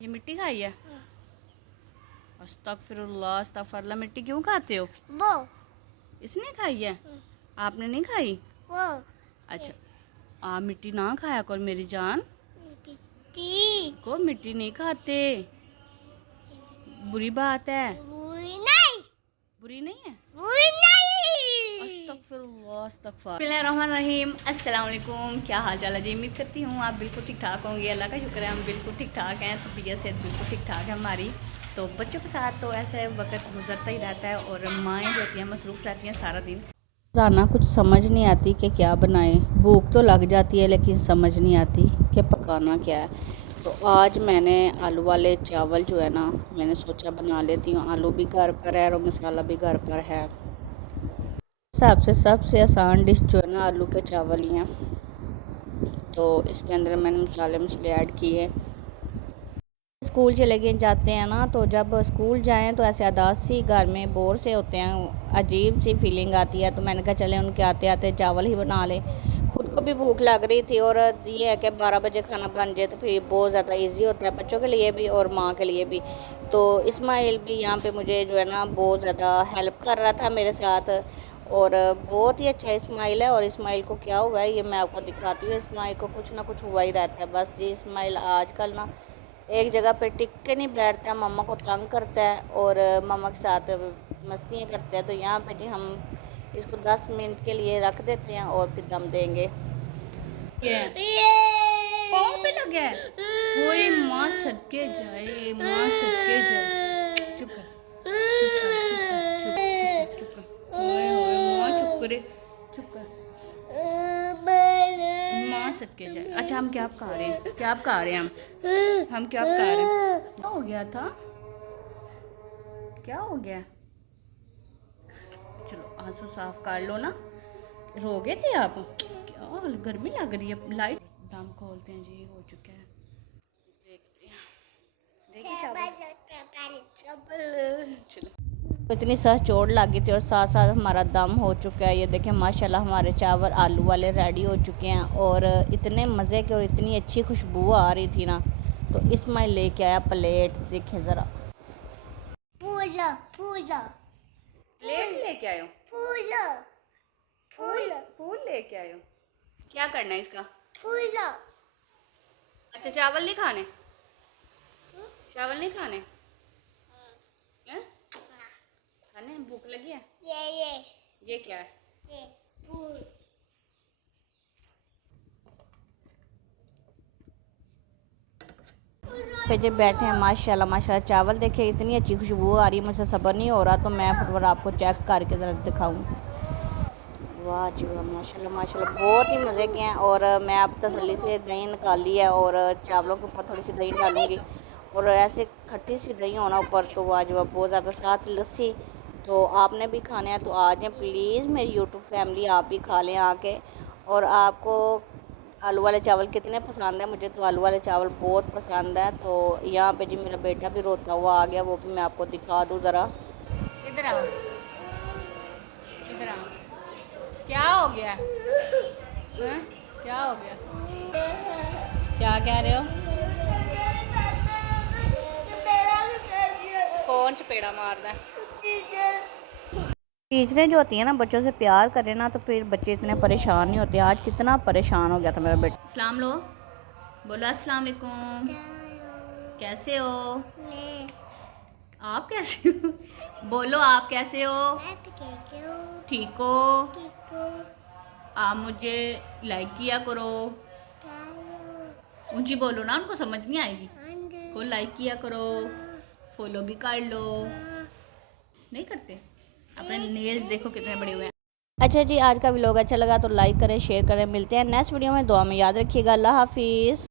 ये मिट्टी खाई है? अस्तगफिरुल्लाह अस्तगफिरुल्लाह। मिट्टी क्यों खाते हो? वो इसने खाई है, आपने नहीं खाई? वो अच्छा, आप मिट्टी ना खाया कर मेरी जान। को मिट्टी नहीं खाते, बुरी बात है। नहीं बुरी नहीं है। नहीं अस्तगफिरुल्लाह अस्तगफिर। बिस्मिल्लाहिर्रहमानिर्रहीम। अस्सलाम वालेकुम। क्या हाल चाल है जी? उम्मीद करती हूँ आप बिल्कुल ठीक ठाक होंगे। अल्लाह का शुक्र है हम बिल्कुल ठीक ठाक हैं। तबीयत सेहत बिल्कुल ठीक ठाक है हमारी। तो बच्चों के साथ तो ऐसे वक्त गुजरता ही रहता है और माएँ जो होती हैं मसरूफ़ रहती हैं सारा दिन। रोज़ाना कुछ समझ नहीं आती कि क्या बनाएं। भूख तो लग जाती है लेकिन समझ नहीं आती कि पकाना क्या है। तो आज मैंने आलू वाले चावल जो है ना, मैंने सोचा बना लेती हूँ। आलू भी घर पर है और मसाला भी घर पर है। हिसाब से सबसे आसान डिश जो है ना आलू के चावल ही हैं। तो इसके अंदर मैंने मसाले ऐड किए। स्कूल चले गए जाते हैं ना, तो जब स्कूल जाएं तो ऐसे उदास सी घर में बोर से होते हैं, अजीब सी फीलिंग आती है। तो मैंने कहा चले उनके आते आते चावल ही बना लें। खुद को भी भूख लग रही थी और ये है कि 12 बजे खाना बन जाए तो फिर बहुत ज़्यादा इजी होता है बच्चों के लिए भी और माँ के लिए भी। तो इस्माइल भी यहाँ पे मुझे जो है ना बहुत ज़्यादा हेल्प कर रहा था मेरे साथ और बहुत ही अच्छा इस्माइल है। और इस्माइल को क्या हुआ है ये मैं आपको दिखाती हूँ। इस्माइल को कुछ ना कुछ हुआ ही रहता है बस। ये इस्माइल आजकल ना एक जगह पे टिक के नहीं बैठता, मम्मा को तंग करता है और मम्मा के साथ मस्तियाँ करता है। तो यहाँ पे जी हम इसको 10 मिनट के लिए रख देते हैं और फिर दम देंगे। पाँव पे लग गया है। ओए माँ सदके जाए, माँ सदके जाए। चुप कर, चुप कर, चुप कर, चुप चुप चुप कर। ओए ओए माँ चुप करे, चुप कर। माँ सदके जाए। अच्छा हम क्या पका रहे हैं? क्या पका रहे हैं हम क्या पका रहे हैं? क्या हो गया था? क्या हो गया? चलो आंसू साफ कर लो ना। रो गए थे आप? क्या गर्मी लग रही है। लाइट दम खोलते हैं जी, हो चुका है। देखते हैं, देखिए चावल। चलो इतनी सच चोट लगी थी और साथ साथ हमारा दम हो चुका है। ये देखें माशाल्लाह हमारे चावल आलू वाले रेडी हो चुके हैं और इतने मज़े के और इतनी अच्छी खुशबू आ रही थी ना। तो इस्माइल लेके आया प्लेट, देखें ज़रा। पूजा पूजा प्लेट लेके आयो? पूजा फूल फूल लेके आयो? क्या करना है इसका? पूजा अच्छा चावल नहीं खाने? चावल नहीं खाने हैं? खाने भूख लगी है? ये क्या है? ये फूल पे जब बैठे हैं माशाल्लाह माशाल्लाह चावल देखे इतनी अच्छी खुशबू आ रही है, मुझे सब्र नहीं हो रहा। तो मैं फिर आपको चेक करके ज़रा दिखाऊं। वाह जी वाह माशाल्लाह माशाल्लाह बहुत ही मज़े के हैं। और मैं अब तसल्ली से दही निकाल ली है और चावलों के ऊपर थोड़ी सी दही डालूँगी और ऐसे खट्टी सी दही होना ऊपर। तो वाह जी वाह बहुत ज़्यादा, साथ लस्सी। तो आपने भी खाने हैं तो आ जाएँ प्लीज़ मेरी यूट्यूब फैमिली, आप भी खा लें आके। और आपको आलू वाले चावल कितने पसंद है? मुझे तो आलू वाले चावल बहुत पसंद है। तो यहाँ पे जी मेरा बेटा भी रोता हुआ आ गया, वो भी मैं आपको दिखा दूँ ज़रा। इधर आओ, इधर आओ। क्या हो गया है? क्या हो गया? क्या कह रहे हो? कौन चपेड़ा मारदा है? टीचरें जो होती हैं ना बच्चों से प्यार करें ना तो फिर बच्चे इतने परेशान नहीं होते। आज कितना परेशान हो गया था मेरा बेटा। अस्सलाम लो, बोलो अस्सलाम वालेकुम। कैसे हो? आप कैसे हो? बोलो आप कैसे हो? ठीक हो? आप मुझे लाइक किया करो। ऊंची बोलो ना, उनको समझ नहीं आएगी। को लाइक किया करो, फॉलो भी कर लो। नहीं करते? अपने नेल्स देखो कितने बड़े हुए हैं। अच्छा जी आज का व्लॉग अच्छा लगा तो लाइक करें शेयर करें। मिलते हैं नेक्स्ट वीडियो में। दुआ में याद रखिएगा। अल्लाह हाफिज़।